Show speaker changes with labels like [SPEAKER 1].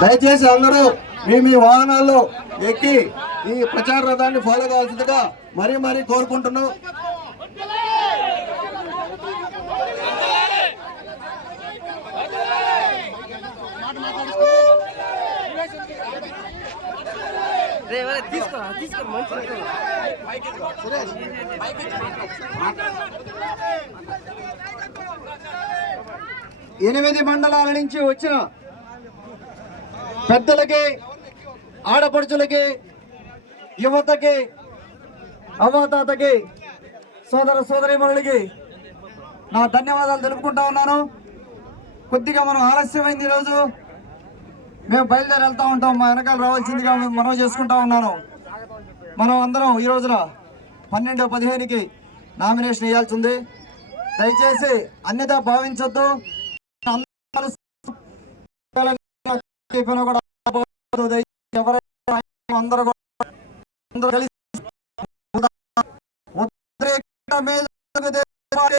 [SPEAKER 1] దయచేసి అందరూ మీ మీ వాహనాల్లో ఎక్కి ఈ ప్రచార రథాన్ని ఫాలో కావాల్సిందిగా మరీ మరీ కోరుకుంటున్నాం. ఎనిమిది మండలాల నుంచి వచ్చిన పెద్దలకి ఆడపడుచులకి యువతకి అవ్వతాతకి సోదర సోదరిమణులకి నా ధన్యవాదాలు తెలుపుకుంటా ఉన్నాను. కొద్దిగా మనం ఆలస్యమైంది ఈరోజు. మేము బయలుదేరి వెళ్తూ ఉంటాం. మా వెనకాల రావాల్సిందిగా మనం చేసుకుంటా ఉన్నాను. మనం అందరం ఈ రోజున పన్నెండు పదిహేనుకి నామినేషన్ వేయాల్సి ఉంది. దయచేసి అన్యత భావించొద్దు. చెప్పినా కూడా ఎవరైనా అందరూ కూడా అందరూ కలిసి ఉద్రేక మీద దేశవాళీ